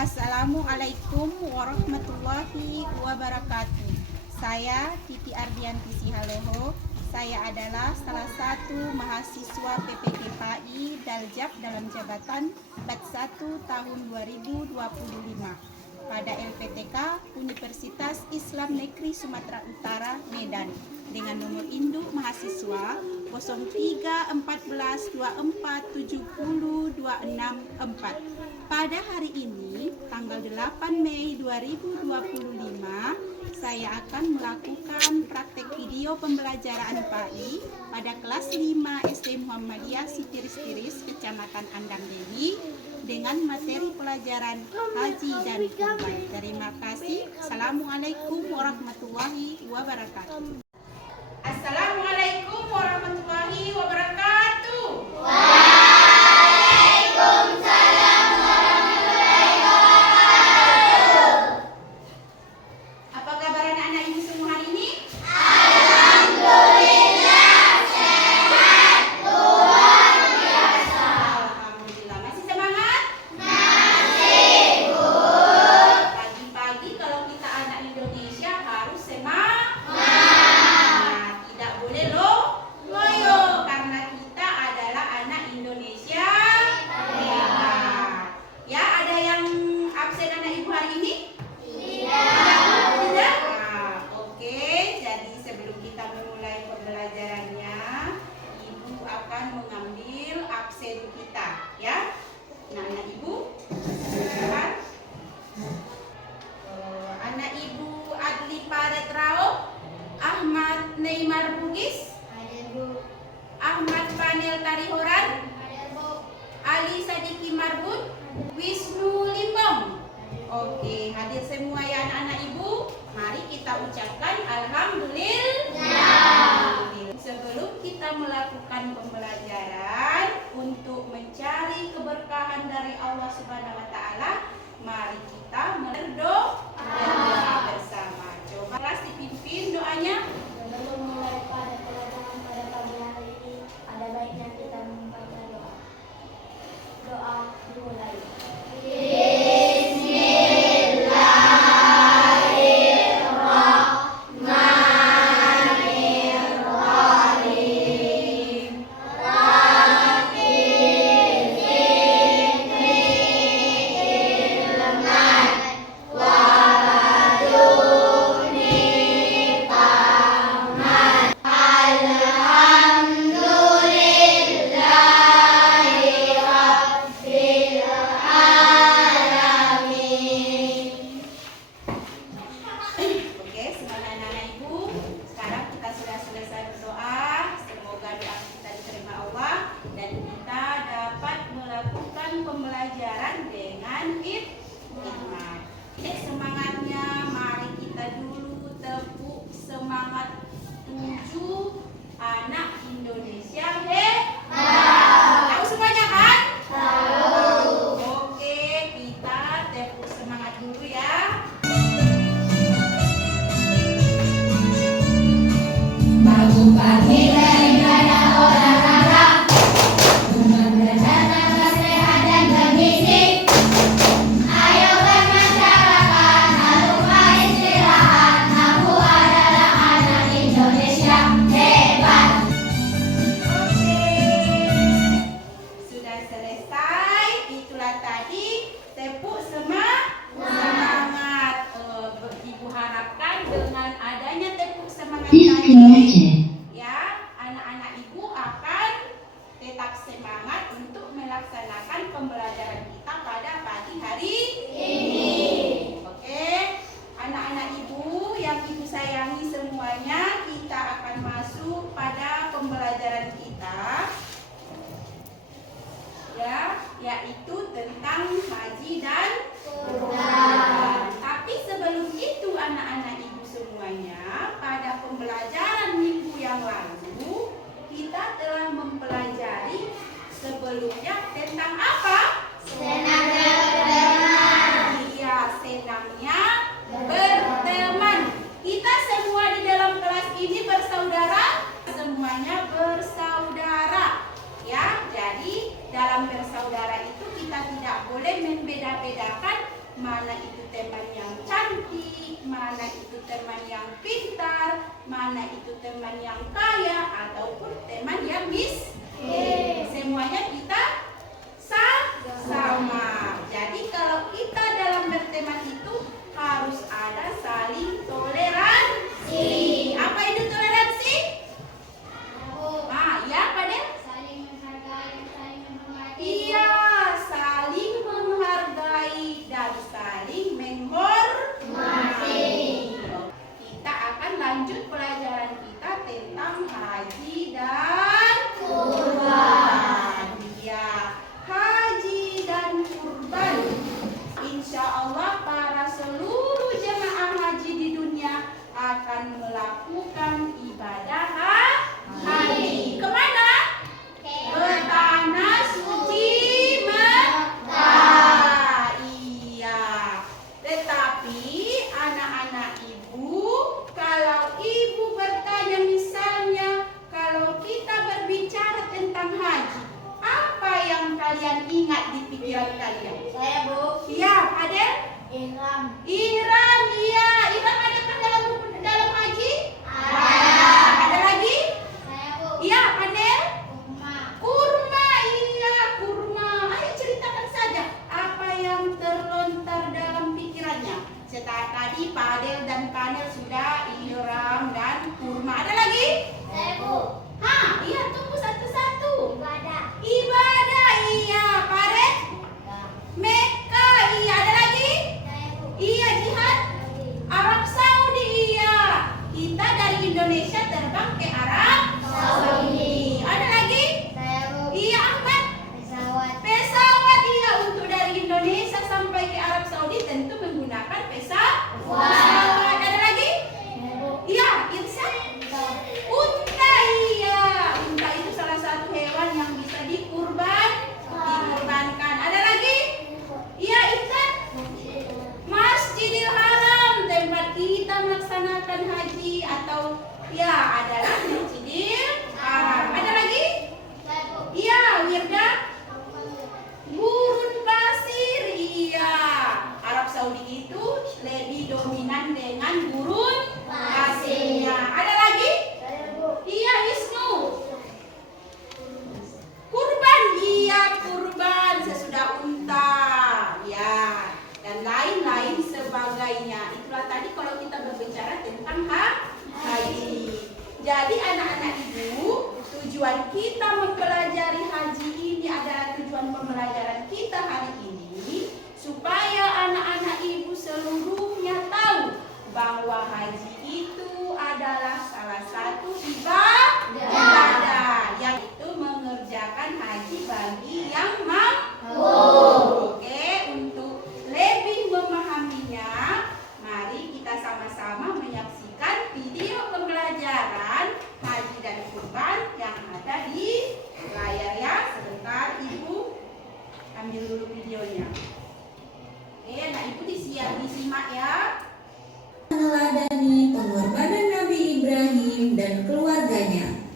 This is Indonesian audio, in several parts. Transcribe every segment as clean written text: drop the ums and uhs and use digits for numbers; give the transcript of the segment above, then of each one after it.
Assalamualaikum warahmatullahi wabarakatuh. Saya Titi Ardianti Sihaloho. Saya adalah salah satu mahasiswa PPKPAI Daljab dalam jabatan Batch 1 tahun 2025 pada LPTK Universitas Islam Negeri Sumatera Utara, Medan, dengan nomor induk mahasiswa 031424702664. Pada hari ini, tanggal 8 Mei 2025, saya akan melakukan praktek video pembelajaran PAI pada kelas 5 SD Muhammadiyah Sitiris-Tiris, Kecamatan Andang Dewi, dengan materi pelajaran Haji dan Kurban. Terima kasih. Assalamualaikum warahmatullahi wabarakatuh. Assalamualaikum warahmatullahi wabarakatuh. Waalaikumsalam warahmatullahi wabarakatuh. Apa kabar anak-anak ibu semua hari ini? Alhamdulillah sehat, luar biasa. Alhamdulillah. Masih semangat? Masih, Bu. Pagi-pagi kalau kita anak Indonesia harus semangat. Tidak boleh loyo karena kita adalah anak Indonesia hebat. Ya, ada yang absen anak ibu hari ini? Tidak? Oke. Jadi sebelum kita memulai pembelajarannya, ibu akan mengambil absen kita, ya. Nah, anak ibu, silakan. Anak ibu Adli Paretrao, Ahmad Neymar Bugis, Ahmad Panel Tarihoran, Ali Sadiki Marbun, Wisnu Limbong. Oke, hadir semua ya anak-anak ibu. Mari kita ucapkan Alhamdulillah. Sebelum kita melakukan pembelajaran untuk mencari keberkahan dari Allah Subhanahu wa taala, mari kita berdoa bersama. Coba kelas dipimpin doanya. Sebelum memulai pada pelajaran pada pagi hari ini, ada baiknya kita membaca doa. Doa dimulai. Bismillahirrahmanirrahim. Oke, semangat anak-anak ibu. Sekarang kita sudah selesai berdoa. Semoga doa kita diterima Allah dan kita dapat melakukan pembelajaran dengan hikmat. Semangatnya, mari kita dulu tepuk semangat 7 anak Indonesia hebat. Tahu semuanya kan? Oke, kita tepuk semangat dulu ya. Bangun pagi beribadah olahraga, bersama sehat dan bergizi. Ayo bermasyarakat, tak lupa istirahat. Aku adalah anak Indonesia hebat. Sudah selesai. Itulah tadi tepuk semangat. Ibu harapkan dengan adanya tepuk semangat tadi, ya, anak-anak ibu akan tetap semangat untuk melaksanakan pembelajaran kita pada pagi hari ini. Oke, anak-anak ibu yang ibu sayangi semuanya, kita akan masuk pada pembelajaran kita, ya, yaitu tentang haji dan kurban. Tapi sebelum itu anak-anak ibu semuanya, pada pembelajaran minggu yang lalu kita telah mempelajari sebelumnya tentang apa? Senangnya berteman. Iya, senangnya berteman. Kita semua di dalam kelas ini bersaudara, semuanya bersaudara, ya. Jadi dalam bersaudara itu kita tidak boleh membeda-bedakan mana itu teman yang cantik, mana itu teman yang pintar, mana itu teman yang kaya, ataupun teman yang miskin. Semuanya kita sama. Jadi kalau kita dalam berteman itu harus ada saling toleransi. Apa itu toleransi? Ya, Padel? Saling menghargai, saling menghormati. Iya, saling menghargai dan saling menghormati. Kita akan lanjut pelajaran kita tentang haji dan kurban. Ya, haji dan kurban. Insya Allah para seluruh jemaah haji di dunia akan melakukan ibadah haji. Kemana? Ke tanah suci Mekah. Iya. Tetapi anak-anak ibu, kalau ibu bertanya misalnya, kalau kita berbicara tentang haji, apa yang kalian ingat di pikiran kalian? Saya, Bu. Iya, ada? Ihram. Ihram, iya. Ihram ada kan dalam haji? Ada lagi? Saya, Bu. Iya, Panel? Kurma. Kurma, iya kurma. Ayo ceritakan saja apa yang terlontar dalam pikirannya. Setelah tadi Padel dan Panel sudah ihram dan kurma. Ada lagi? Saya, Bu. Iya tunggu satu-satu. Ibadah. Ibadah, iya. Paret? Mekah, iya. Ada lagi? Saya, Bu. Iya, jihad. Arab Saudi, iya. Kita dari Indonesia terbang ke Arab Saudi. Ada lagi? Saya, Bu. Iya, Ahmad. Pesawat. Pesawat, iya. Untuk dari Indonesia sampai ke Arab Saudi tentu menggunakan pesawat. Ada lagi? Saya, Bu. Iya, Irsan. Unta, iya. Unta itu salah satu hewan yang bisa dikurbankan. Ada lagi? Iya, Irsan. Masjidil Haram, tempat kita melaksanakan haji atau ya adalah Masjidil Haram. Ada lagi? Saya, Bu. Iya, Wirda. Gurun pasir, iya. Arab Saudi itu lebih dominan dengan gurun pasirnya. Ada lagi? Saya, Bu. Iya, Wisnu. Kurban, iya kurban sesudah unta, ya. Dan lain-lain sebagainya. Itulah tadi kalau kita berbicara tentang haji. Jadi anak-anak ibu, tujuan kita mempelajari haji ini adalah tujuan pembelajaran kita hari ini supaya anak-anak ibu seluruhnya tahu bahwa haji itu adalah salah satu ibadah yaitu mengerjakan haji bagi yang mampu. Oke, untuk lebih memahaminya, mari kita sama-sama menyaksikan video pembelajaran haji dan kurban yang ada di layar ya. Sebentar Ibu ambil dulu videonya. Oke, anak Ibu disimak ya. Meneladani pengorbanan Nabi Ibrahim dan keluarganya.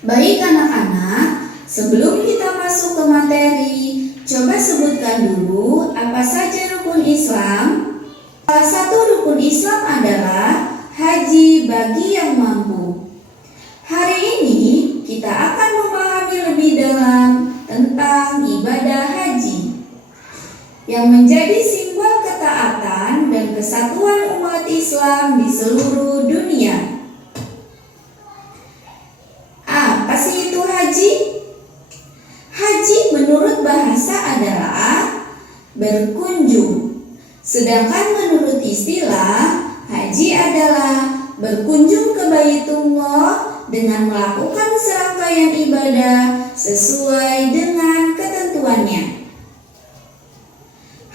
Baik anak-anak, sebelum kita masuk ke materi, coba sebutkan dulu apa saja rukun Islam. Salah satu rukun Islam adalah haji bagi yang mampu. Hari ini kita akan memahami lebih dalam tentang ibadah haji yang menjadi simbol ketaatan dan kesatuan umat Islam di seluruh dunia. Apa sih itu haji? Haji menurut bahasa adalah berkunjung. Sedangkan menurut istilah, haji adalah berkunjung ke Baitullah dengan melakukan serangkaian ibadah sesuai dengan ketentuannya.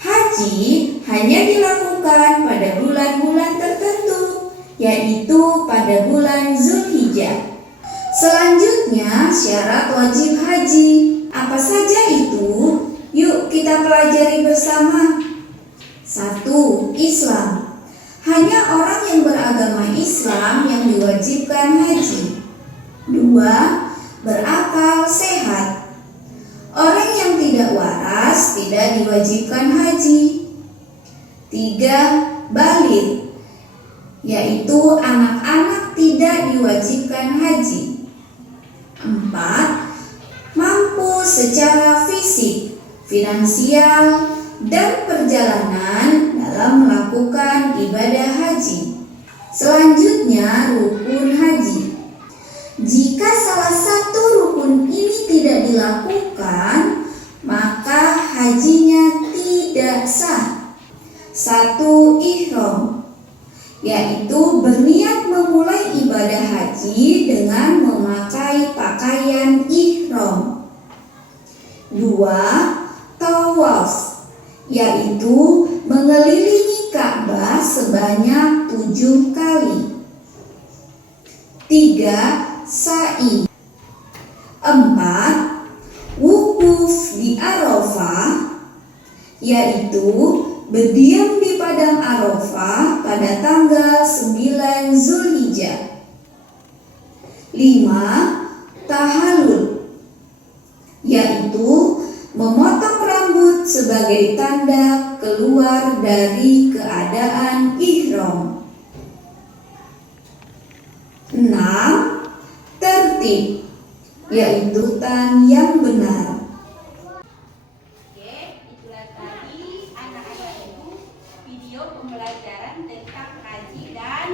Haji hanya dilakukan pada bulan-bulan tertentu, yaitu pada bulan Zulhijjah. Selanjutnya, syarat wajib haji. Apa saja itu? Yuk kita pelajari bersama. 1. Islam. Hanya orang yang beragama Islam yang diwajibkan haji. 2. Berakal sehat. Orang yang tidak waras tidak diwajibkan haji. 3. Baligh, yaitu anak-anak tidak diwajibkan haji. 4. Mampu secara fisik, finansial, dan perjalanan dalam melakukan ibadah haji. Selanjutnya, rukun haji. Jika salah satu rukun ini tidak dilakukan, maka hajinya tidak sah. 1. Ihram, yaitu berniat memulai ibadah haji dengan memakai pakaian ihram. 2. Tawaf, yaitu mengelilingi Ka'bah sebanyak 7 kali. 3. Sa'i. 4. Wukuf di Arafah, yaitu berdiam di padang Arafah pada tanggal 9 Zulhijjah. 5. Tahallul, yaitu memotong rambut sebagai tanda keluar dari keadaan ihram. 6. Tertib, yaitu urutan yang benar. Oke, itulah tadi anak-anak ibu video pembelajaran tentang haji dan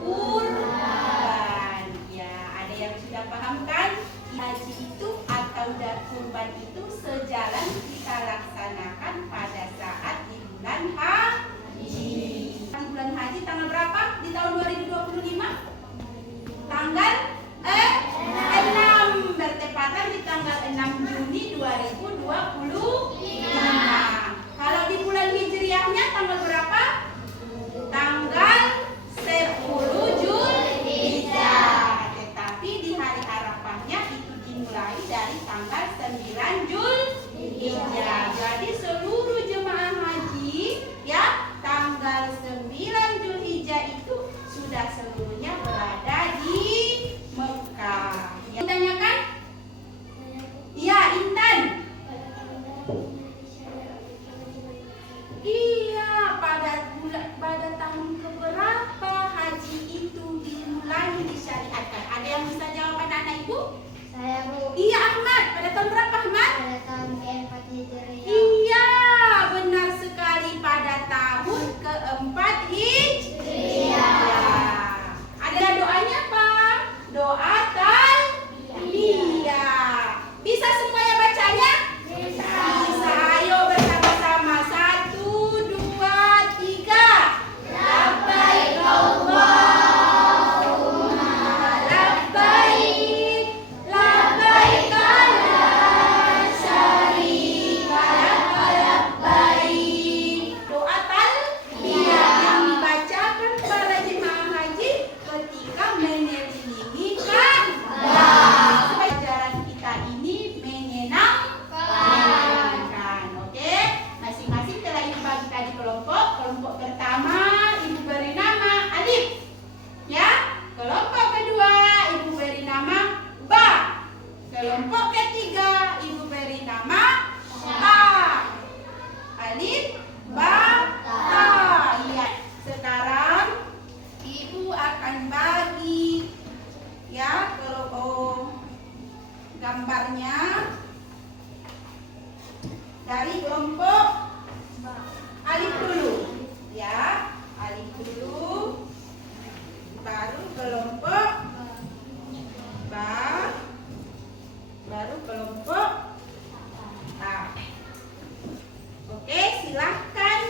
kurban. Ya, ada yang sudah paham kan? Haji itu atau dan kurban itu sejalan kita laksanakan pada saat di bulan haji. Di bulan haji tanggal berapa di tahun 2025? Tanggal 6, bertepatan di tanggal 6 Juni 2025. Kalau di bulan Hijriahnya tanggal berapa? Tanggal 10 Zulhijjah. Tetapi di hari Arafahnya itu dimulai dari tanggal 9 Zulhijjah. Jadi seluruh jemaah haji ya tanggal 9 Zulhijjah itu sudah seluruhnya berada di Mekah. Yang tanyakan? Iya, Intan. Iya, pada tahun keberapa haji itu dimulai disyariatkan? Ada yang bisa jawab anak-anak ibu? Saya, Bu. Iya, Ahmad. Pada tahun berapa, Ahmad? Pada tahun ke-4 Hijriah. Iya, benar sekali pada tahun ke-4 Hijriah. Ada doanya apa? Doa talbiyah. Bisa semuanya bacanya? Bisa. Ayo bersama-sama. 1, 2, 3. Labbaik Allahumma labbaik. Labbaik la syarika lak labbaik. Doa talbiyah yang dibacakan para jemaah haji ketika mengelilingi Ka'bah. Pelajaran kita ini menyenangkan. Oke, masing-masing telah ibu bagi tadi kelompok. Kelompok pertama ibu beri nama alif, ya. Kelompok kedua ibu beri nama ba. Kelompok ketiga ibu beri nama ta. Alif, ba, ta. Iya. Sekarang ibu akan bagi ya gambarnya dari kelompok alif dulu, ya. Alif dulu, baru kelompok ba, baru kelompok ta. Oke, silahkan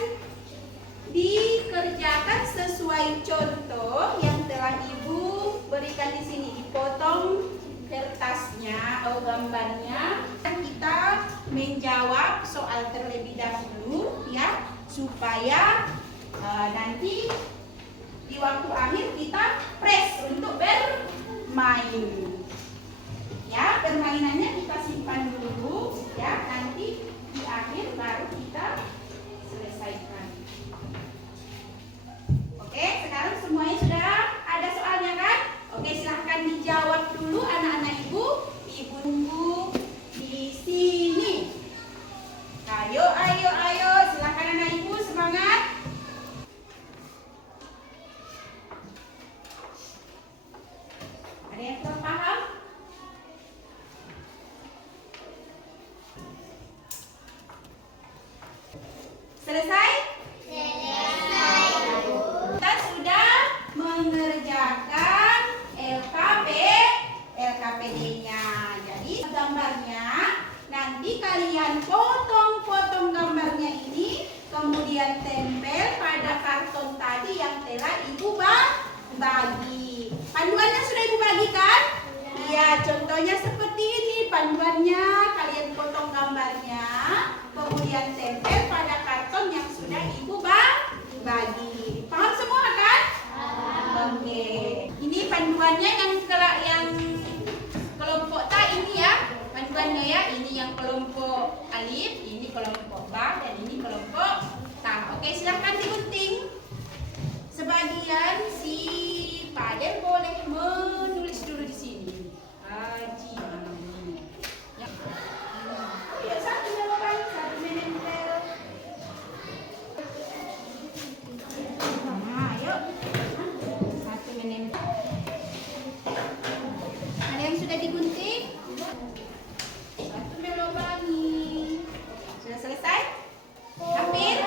dikerjakan sesuai contoh yang telah ibu berikan di sini. Dipotong kertasnya atau gambarnya, dan kita menjawab soal terlebih dahulu ya, supaya nanti di waktu akhir kita press untuk bermain. Ya, permainannya kita simpan dulu ya, nanti di akhir baru kita selesaikan. Oke, sekarang semuanya sudah ada soalnya kan? Oke, silahkan dijawab dulu anak-anak ibu. Ibu tunggu di sini. Ayo, silahkan anak ibu semangat. Selesai? Kita sudah mengerjakan LKPD-nya. Jadi gambarnya nanti kalian potong-potong gambarnya ini, kemudian tempel pada karton tadi yang telah Ibu bagi. Panduannya sudah Ibu bagikan? Iya, contohnya seperti ini panduannya. Kalian potong gambarnya, kemudian tempel pada karton yang sudah Ibu bagi. Paham semua kan? Oke. Ini panduannya yang kelompok ta ini ya. Panduannya ya, ini yang kelompok alif, ini kelompok ba, dan ini kelompok ta. Oke, silahkan digunting. Sebagian si Paden boleh menulis dulu di sini. Haji ini. Ya. Yuk, satu jawaban, satu menempel. Nah, yuk. Satu menempel. Ada yang sudah digunting? Satu melobangi. Sudah selesai? Hampir?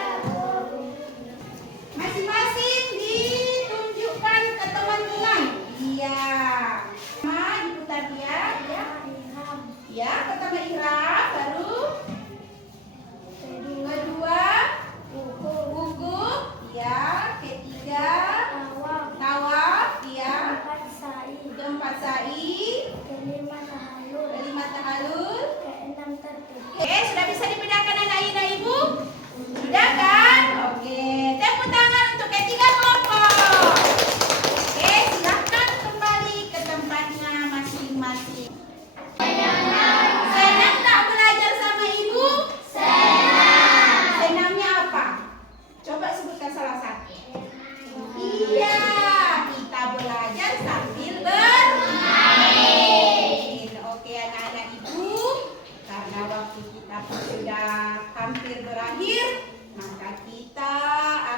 Masing-masing ditunjukkan ke teman-teman. Iya. Pertama diputar dia. Ya, pertama ihram, baru kedua wukuf. Ya, ketiga tawaf. Ya, keempat sa'i. Kelima tahallul. Oke, sudah bisa dibedakan anak ibu? Sudah kan? Oke, tepuk tangan untuk ketiga kelompok. Oke, silahkan kembali ke tempatnya masing-masing. Senang tak belajar sama ibu? Senang. Senangnya apa? Coba sebutkan salah satu. Iya, kita belajar sambil bermain. Oke, anak-anak ibu, karena waktu kita sudah hampir berakhir, maka kita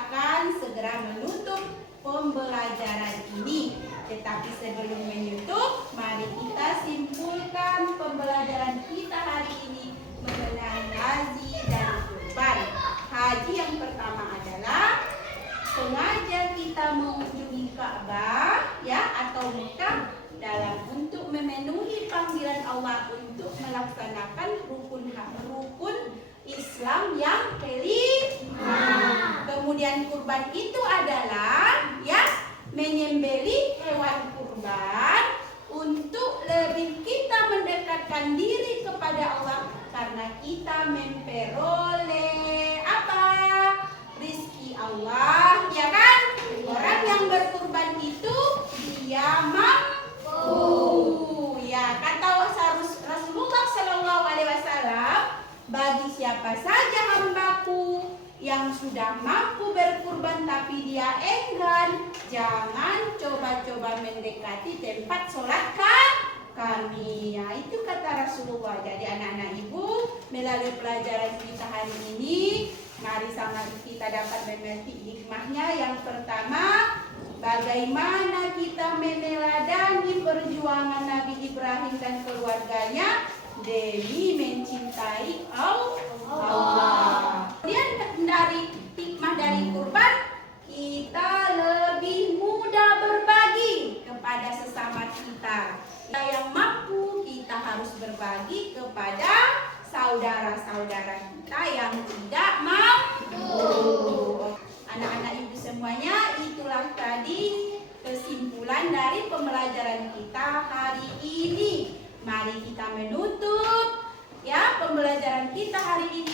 akan segera menutup pembelajaran ini. Tetapi sebelum menutup, mari kita simpulkan pembelajaran kita hari ini mengenai haji dan kurban. Haji yang pertama adalah sengaja kita mengunjungi Ka'bah ya atau Mekah dalam untuk memenuhi panggilan Allah untuk melaksanakan rukun Islam yang kelima. Kemudian kurban itu adalah ya menyembelih hewan kurban untuk lebih kita mendekatkan diri kepada Allah karena kita memperoleh apa? Rizki Allah, ya kan? Orang yang berkurban itu dia mampu. Ya, kata Rasulullah Shallallahu Alaihi Wasallam, bagi siapa saja hambaku yang sudah mampu berkurban tapi dia enggan, jangan coba-coba mendekati tempat sholat kami. Ya, itu kata Rasulullah. Jadi anak-anak ibu, melalui pelajaran kita hari ini, mari sama kita dapat mengerti hikmahnya. Yang pertama, bagaimana kita meneladani perjuangan Nabi Ibrahim dan keluarganya demi mencintai Allah. Kemudian dari hikmah dari kurban, kita lebih mudah berbagi kepada sesama kita. Kita yang mampu, kita harus berbagi kepada saudara-saudara kita yang tidak mampu. Anak-anak ibu semuanya, itulah tadi kesimpulan dari pembelajaran kita hari ini. Mari kita menutup ya pembelajaran kita hari ini